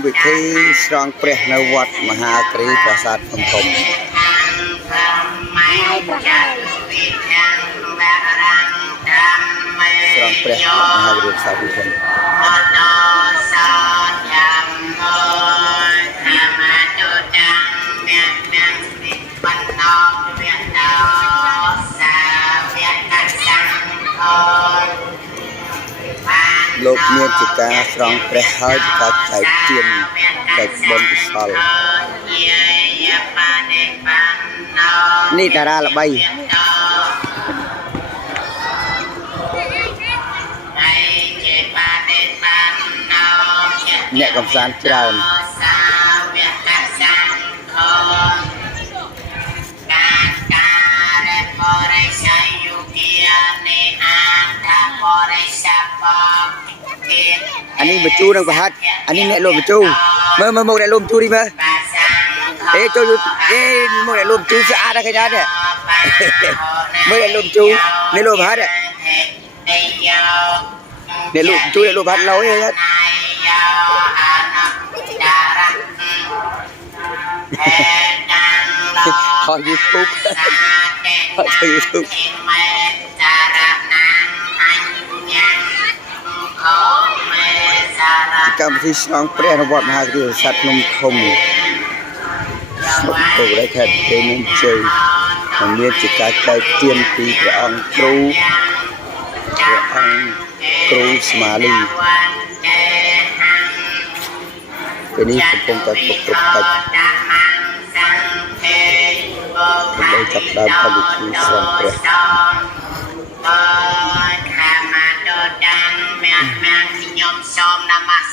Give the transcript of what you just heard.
កម្មវិធីស្រង់ព្រះនៅវត្តមហាគ្រីប្រាសាទភ្នំធំស្រង់ព្រះមហាគ្រីប្រាសាទភ្នំធំលោកមានជាការស្រង់ព្រះហើយជាការចែកទានចែកបុណ្យកុសលនេះតារាល្បីអ្នកកំសាន្តច្រើនอันนี้บรรจุนังประหัตอันนี้เนี่ยรวมบรรจุเมื่อโมได้รวมจูดิมั้ยจูอยู่โมได้รวมจูสะอาดนะขยันเนี่ยเมื่อได้รวมจูในรวมประหัตเนี่ยรวมจูได้รวมประหัตเราเนี่ยขอ YouTube ขอ YouTube កម្មវិធីស្រង់ព្រះនៅវត្តមហាគ្រីប្រាសាទភ្នំធំស្រុកគោលខេត្តទេមានជ័យមានជាការចែកទានពីព្រះអង្គគ្រូស្មាលីពេលនេះកំពុងតែពុកគ្រប់តាច់ដើម្បីចាប់ដើមកម្មវិធីស្រង់ព្រះខ្ញុំសូមនមស្